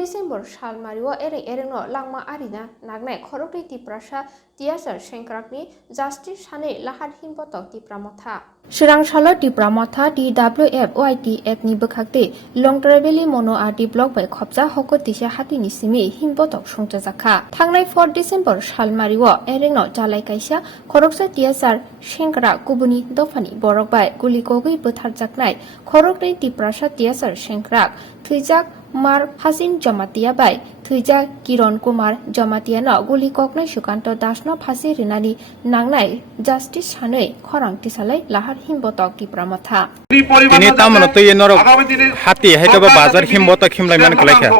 December Shalmario Ereno Langma Arina Nagne Korokri Tiprasha Tiasar Shenkrakni Justice Hane Lahar Himbotok Tipramotha Shirang Shala Tipramotha DWF OIT Etni Bekakte Long Travelli Mono Arti Block by Kopza Hoko Tisha Hatini Simi Himbotok Shongtazaka Tangnai 4 December Shalmario Ereno Jalai Kaisha Koroksa Tiasar Shenkra Kubuni Dofani Borok by Gulikogi Butharjaknai Korokri Tiprasha Tiasar Shenkrak Tujak Mar Hasin Jamatia by Tuja Kiron Kumar Jamatia Guli Kokna Shukanto Dashno Pasi Rinani Nangnai Justice Hane Korang Tisalai Lahar Himbotok Tipramotha Ini tamu tu ye noro hati hai tu bazar himbotok himlai man kelakya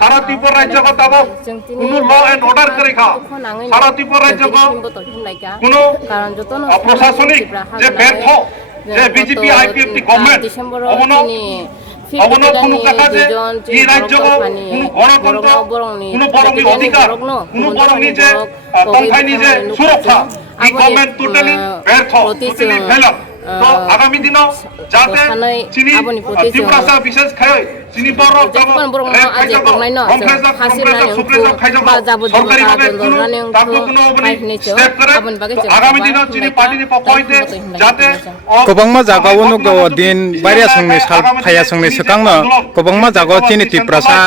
সারা ত্রিপুরা রাজ্য কথা কোন ল and order করে খা সারা ত্রিপুরা রাজ্য কোন প্রশাসনিক যে ব্যর্থ যে বিজেপি আইপিএফটি গভর্নমেন্ট অবনো কোন টাকা যে এই রাজ্য কোন গণতন্ত্র কোন বরংনি অধিকার কোন বরংনি যে সংখ্যায় যে সুরক্ষা এই গভর্নমেন্ট টোটালি ব্যর্থ টোটালি ফেলার তো আগামী দিনও যাতে চিনি ত্রিপুরা বিশেষ খায় চিনি বড় আগামী দিনও চিনি পার্টিনি পক্ষতে যাতে kobangma jagao no din baria songni sal phaya songni sekangno kobangma jagao chini tiprasa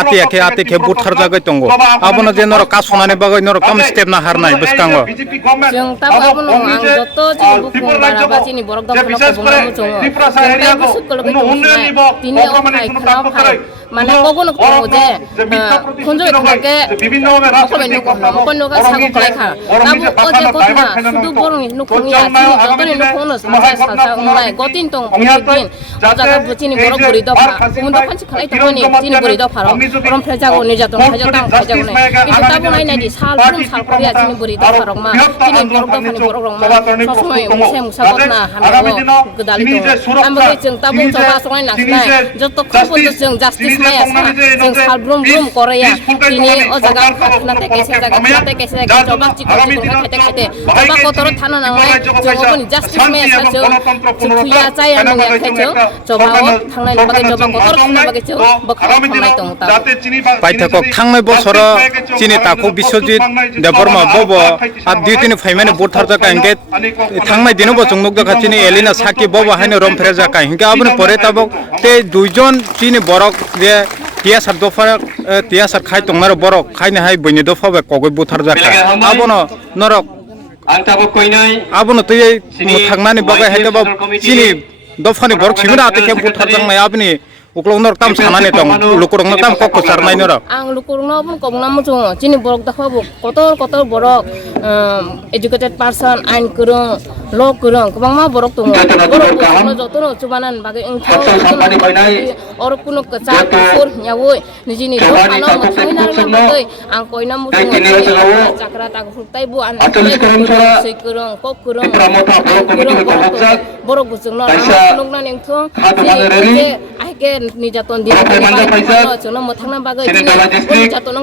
ati ke buthar jagai tongo abono je noro kasonani bagai noro kam step na harnai biskango jeng tabo abono ang joto chini buku baraba chini borok dam kono kobangma mo chongo tiprasa area no unnayoni bo tini okai khana phai মানে কখনো কোনো যে খুঁজে থাকে বিভিন্ন ভাবে রাষ্ট্রীয় কোনো কা সাগো কলাই খা তাবো ও যে কথা শুধু বরং নুকুনিয়া চিনি যতনি নুকুনো সাজা সাজা উনাই গতিন তং দিন জায়গা বুচিনি বড় করি দফা মুন্দ ফানছি খালাই তনি চিনি করি দফা রম ফ্রেজাগো নির্যাতন ফাজাতাম ফাজাগো নাই কিন্তু তাবো নাই নাই সাল সাল করিয়া চিনি বড়ি দফা রকমা চিনি বড় দফানি বড় রকমা সবসময় মুসে মুসা গনা হানাবো গদালি তো আমগে जों তাবো জবা সয় নাসনাই যত খবর जों জাস্টিস जों साल ब्रुम ब्रुम करया तिनी ओ जगा खानाते कैसे जागा जबा चिको खाते खाते जबा कतरो थानो नांगै जों पनि जस्टिस मेया साजो खुया चाय आंनि खाइजो जबा थांनाय बागे जबा कतरो थांनाय बागे जों बखानाय दं ता paithakok thangnai bosoro chini tako biswajit deborma bobo ab duitini phaimani buthar jaka engge thangnai dino bo chungnuk jaka chini elina saki bobo haino rom phre jaka engge aboni pore tabok te duijon chini borok je tiasar dofa tiasar khai tongnar borok khaine hai boini dofa ba kogoi buthar jaka abono norok antabo koinai abono tei thangnani bagai haidaba chini dofani borok simina ate ke buthar jangnai abni uklong nor tam sanane tong lukurong tam kok sarnai nor ang lukurong no pun kobong namu chung chini borok dakho kotor borok educated person ain kurung lo kurung kobang ma borok tung borok no jotono chubanan bagai engtho or kuno kacha kur nyawoi nijini do ano muthina bagai ang koina mu chung chakra ta hultai bu an sei kurung kok kurung borok busung no nong na engtho ai ke নির্যাতন দিয়ে চলো মথানা বাগে নির্যাতন